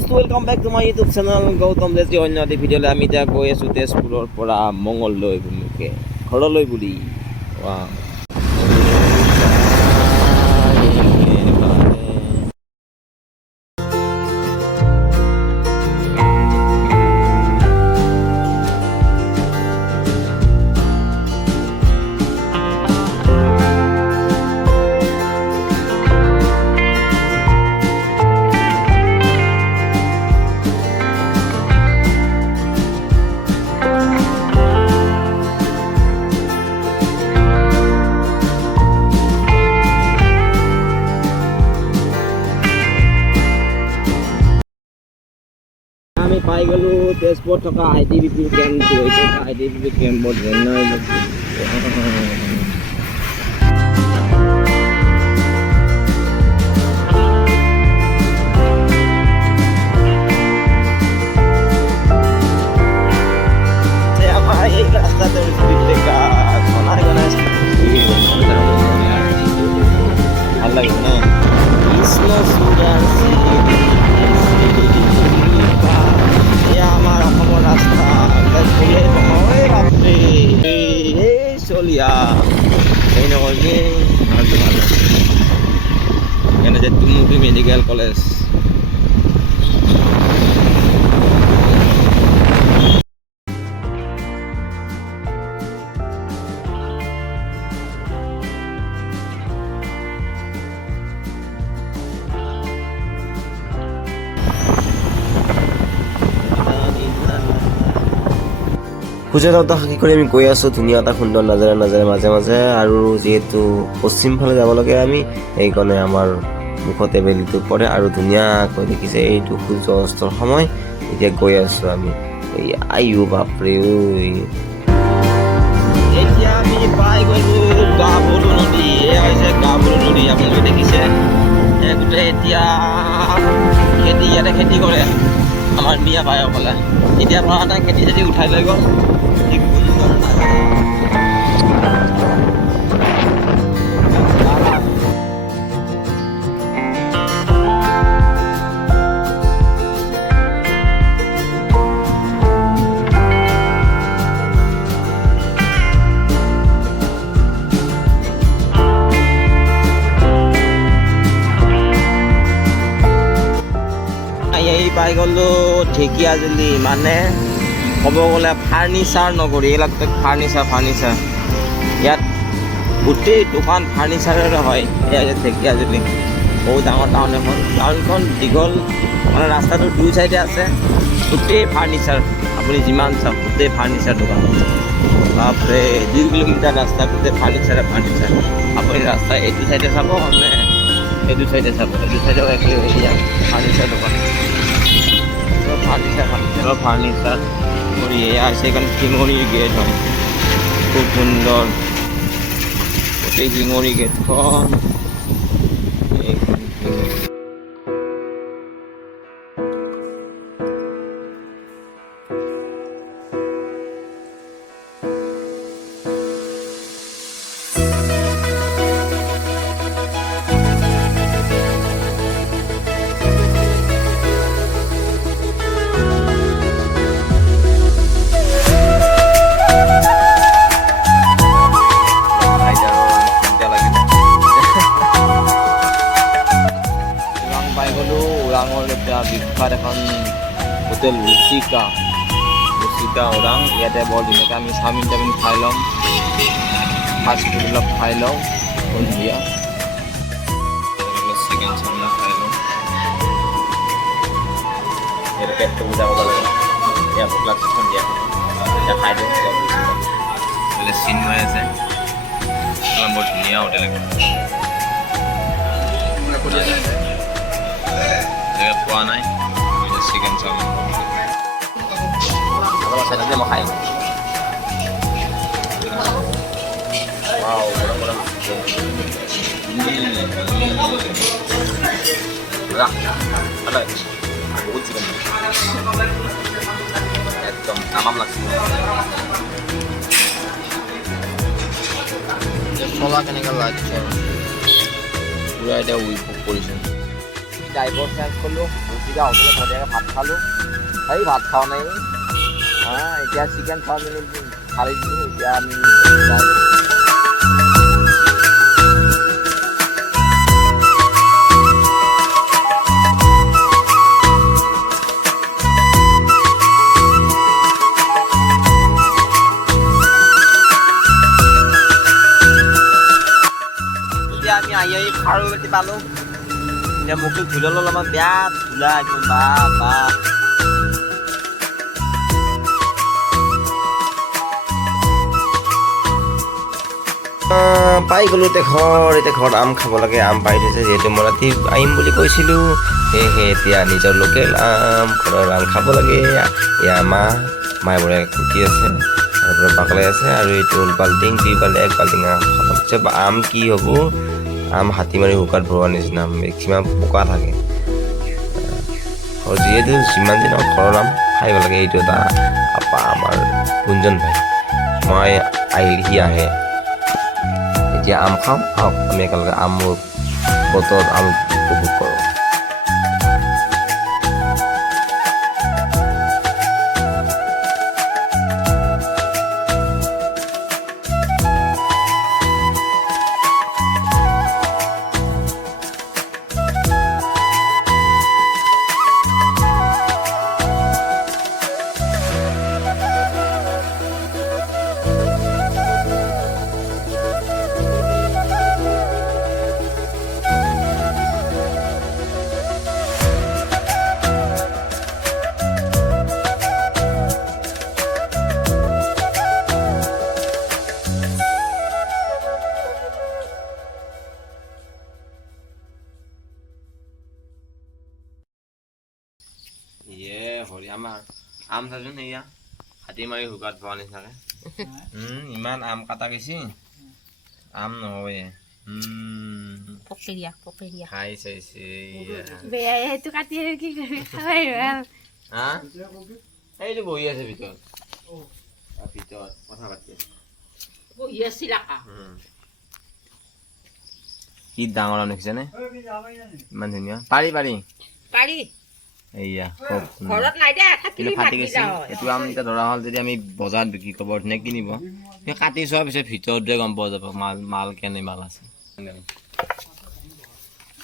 দোস্ত welcome back to my YouTube channel Gautam Desi অন্য এটি ভিডিঅ'লৈ আমি এতিয়া গৈ আছোঁ তেজপুৰৰ পৰা মঙলদৈ অভিমুখে ঘৰলৈ বুলি আমি পাই গ'লো তেজপুৰত থকা ITBP কেম্পটো এইটো ITBP কেম্পত এই ৰাস্তাতে স্পীড ব্ৰেকাৰ ভাল লাগে ন কৃষ্ণ চূড়াৰ আমাৰ অসমৰ ৰাস্তা বাপৰে এই চলিয়া এই নকৰি এনে যে টুমুকি মেডিকেল কলেজ পূজাটা সাকি কৰি আমি গৈ আছোঁ ধুনীয়া এটা সুন্দৰ নাজাৰে মাজে মাজে আৰু যিহেতু পশ্চিম ফালে যাব লাগে আমি সেইকাৰণে আমাৰ মুখতে বেলিটো পৰে আৰু ধুনীয়াকৈ দেখিছে এইটো সূৰ্য অস্তৰ সময় এতিয়া গৈ আছোঁ আমি এই আয়ু বাপৰে ঐ এতিয়া আমি পাই গ'লোঁ গাভৰু নদী এয়া হৈছে গাভৰু নদী আপোনালোকে দেখিছে গোটেই এতিয়া ইয়াতে খেতি কৰে আমাৰ বিয়া পায়সকলে এতিয়া পৰা এটা খেতি চেতি উঠাই লৈ গ'ল পাই গ'লোঁ ঢেকীয়াজুলি মানে ক'ব গ'লে ফাৰ্ণিচাৰ নগৰী এইবিলাক ফাৰ্ণিচাৰ ইয়াত গোটেই দোকান ফাৰ্ণিচাৰৰে হয় এয়া ঢেকীয়াজুলি বহুত ডাঙৰ টাউন এখন টাউনখন দীঘল মানে ৰাস্তাটো দুই চাইডে আছে গোটেই ফাৰ্ণিচাৰ আপুনি যিমান চাওক গোটেই ফাৰ্ণিচাৰ দোকান বাপৰে 2 কিলোমিটাৰ ৰাস্তা গোটেই ফাৰ্ণিচাৰ আপুনি ৰাস্তা এইটো চাইডে চাব নে এইটো চাইডে চাব এইটো চাইডেও একেই ফাৰ্ণিচাৰ দোকান ফাৰ্নিচাৰ কৰি আছে এখানে চিঙড়িৰ গেট হয় খুব সুন্দৰ ওই চিঙড়ি গেটখন বিখ্যাত এখন হোটেল ৰুচিকা ওৰাং ইয়াতে বৰ ধুনীয়াকৈ আমি চাওমিন খাই ল'ম ফাষ্ট ফুড অলপ খাই লওঁ সন্ধিয়া চিকেন চাওমিন খাই লওঁ সেইটো পেটটো বুজাব লাগে এয়া ভোক লাগছে সন্ধিয়া এতিয়া খাই দিওঁ বোলে চিনময় আছে বৰ ধুনীয়া হোটেল পোৱা নাই চিকেন চাওমিন চাইডতে মই খাই বহুত চিকেন একদম তামাম লাগছে চলা কেনেকৈ লাগিছে পুৰা এতিয়া উইক কৰিছে ড্ৰাইভৰ চেঞ্জ কৰিলোঁ, ৰুচিকা হোটেলত ধুনীয়াকৈ ভাত খালোঁ। এই ভাত খাওঁ নাই এতিয়া চিকেন চাওমিন খালি দিলোঁ। এতিয়া আমি আমি আহি খাৰু বেটি পালোঁ। এতিয়া মুখটো ধুই ল'লোঁ অলপমান, বেয়া ধুলা একদম বা পাই গ'লোঁ এতিয়া ঘৰত আম খাব লাগে। আম পাই থৈছে যিহেতু মই ৰাতি আহিম বুলি কৈছিলোঁ, সেয়েহে এতিয়া নিজৰ লোকেল আম ঘৰৰ আম খাব লাগে। এয়া মায়ে বোৰে কুটি আছে, তাৰপৰা বাকলাই আছে, আৰু এইটো হ'ল বাল্টিং, 2 বাল্টিং 1 বাল্টিং আম খতম। আম কি হ'ব, আম হাতী মাৰি শুকাত ভৰোৱা নিচিনা, মেক্সিমাম বোকা থাকে। যিহেতু যিমান দিনৰ ঘৰৰ আম খাই লাগে, এইটো এটা আমাৰ গুঞ্জন ভাই, মই আহিলে সি আহে। এতিয়া আম খাওঁ, আহক আমি একেলগে আমৰ বতৰত আম উপভোগ কৰোঁ। আমাৰ আম চাচোন, সেয়া হাতী মাৰি শুকাত পোৱা নিচিনাকে ইমান আম কাটা গৈছে, আম নহয় খাই চাইছে। এইটো বহি আছে ভিতৰত কথা পাতি কি ডাঙৰ আম দেখিছেনে, ইমান ধুনীয়া। পাৰি এইয়া কিন্তু ফাটি গৈছে। এইটো আম এতিয়া ধৰা হ'ল, যদি আমি বজাৰত বিক্ৰী কৰিব ধুনীয়া কিনিব, সেই কাটি চোৱাৰ পিছত ভিতৰত গম পোৱা যাব মাল কেনে মাল আছে।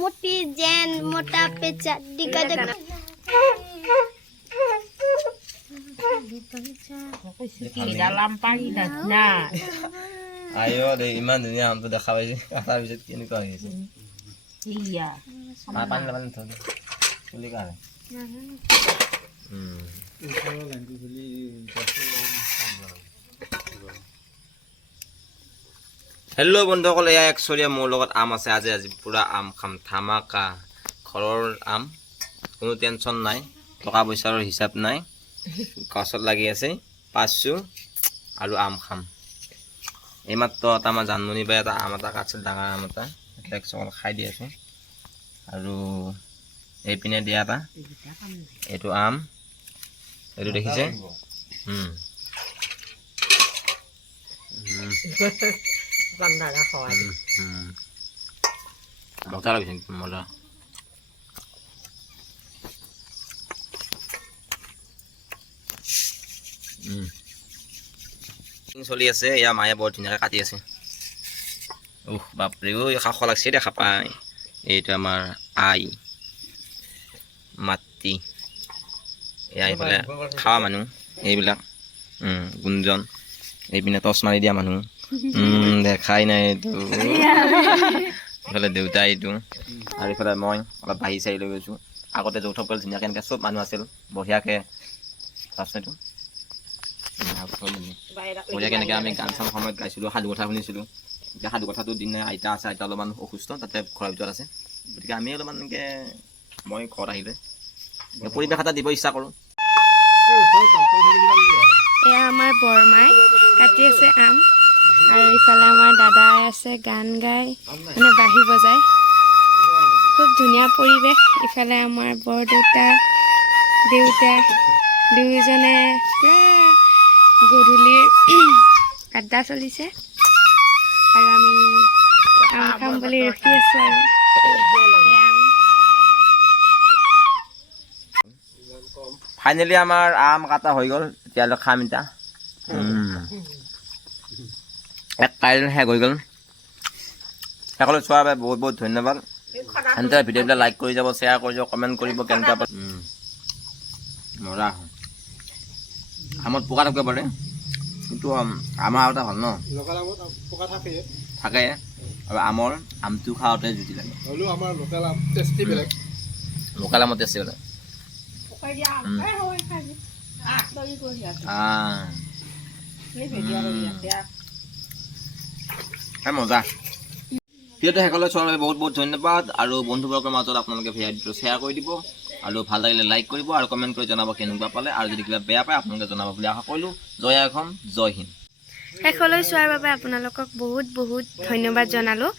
মোটি যেন মোটা পেঁচা দিগা দেখা ইমান ধুনীয়া আমটো দেখা পাইছে, তাৰ পিছত কেনেকুৱা হৈ আছে। হেল্ল' বন্ধুসকল, এয়া একচৰীয়া মোৰ লগত আম আছে। আজি পুৰা আম খাম, ধামাকা। ঘৰৰ আম, কোনো টেনশ্যন নাই, টকা পইচাৰ হিচাপ নাই, গছত লাগি আছে, পাইছোঁ আৰু আম খাম। এইমাত্ৰ এটা আমাৰ জানমণি বাই এটা আম এটা কাটছিল, ডাঙৰ আম এটা খাই দি আছোঁ। আৰু এইপিনে দিয়া এটা, এইটো আম, এইটো দেখিছে মজা লাগিছে, মজা। চলি আছে, এয়া মায়ে বৰ ধুনীয়াকৈ কাটি আছে। বাপৰে খাব লাগছে দেখা পাই। এইটো আমাৰ আই মাতৃ, এয়া এইফালে খাৱা মানুহ, এইবিলাক গুঞ্জন, এইপিনে টচ মাৰি দিয়া মানুহ দেখাই নাই এইটো, এইফালে দেউতা এইটো, আৰু এইফালে মই অলপ বাঢ়ি চাৰি লৈ গৈছোঁ। আগতে যৌথ পৰিয়াল ধুনীয়াকৈ এনেকৈ চব মানুহ আছিল, বঢ়িয়াকৈ এইটো বঢ়িয়াকৈ এনেকৈ আমি গান চান সময়ত গাইছিলোঁ, সাধু কথা শুনিছিলোঁ। এতিয়া সাধু কথাটো দিনে আইতা আছে, আইতা অলপমান অসুস্থ, তাতে ঘৰৰ ভিতৰত আছে, গতিকে আমি অলপমান এনেকৈ মই ঘৰত আহিলে পৰিৱেশ এটা দিব ইচ্ছা কৰোঁ। এয়া আমাৰ বৰমাই কাটি আছে আম, আৰু ইফালে আমাৰ দাদাই আছে গান গাই, মানে বাঁহী বজাই, খুব ধুনীয়া পৰিৱেশ। ইফালে আমাৰ বৰদেউতা দেউতা দুয়োজনে পুৰা গধূলিৰ আড্ডা চলিছে, আৰু আমি আম খাম বুলি ৰখি আছোঁ। আৰু ফাইনেলি আমাৰ আম কাটা হৈ গ'ল এতিয়ালৈ খাম এতিয়া এক কাইলৈ শেষ হৈ গ'ল সকলো চোৱাৰ বাবে বহুত বহুত ধন্যবাদ এনে ভিডিঅ'বিলাক লাইক কৰি যাব শ্বেয়াৰ কৰি যাব কমেণ্ট কৰিব কেনেকুৱা মজা আমত পোকা থাকিব পাৰে কিন্তু আমাৰ আৰু এটা ভাল ন থাকে আৰু আমটো খাওঁতে জুতি লাগে লোকেল আমৰ টেষ্টি হ'লে মজা ভিডিঅ'টো শেষলৈ চোৱাৰ বাবে বহুত বহুত ধন্যবাদ আৰু বন্ধুবৰ্গৰ মাজত আপোনালোকে ভিডিঅ'টো শ্বেয়াৰ কৰি দিব আৰু ভাল লাগিলে লাইক কৰিব আৰু কমেণ্ট কৰি জনাব কেনেকুৱা পালে আৰু যদি কিবা বেয়া পায় আপোনালোকে জনাব বুলি আশা কৰিলোঁ জয় অসম জয় হিন্দ শেষলৈ চোৱাৰ বাবে আপোনালোকক বহুত বহুত ধন্যবাদ জনালোঁ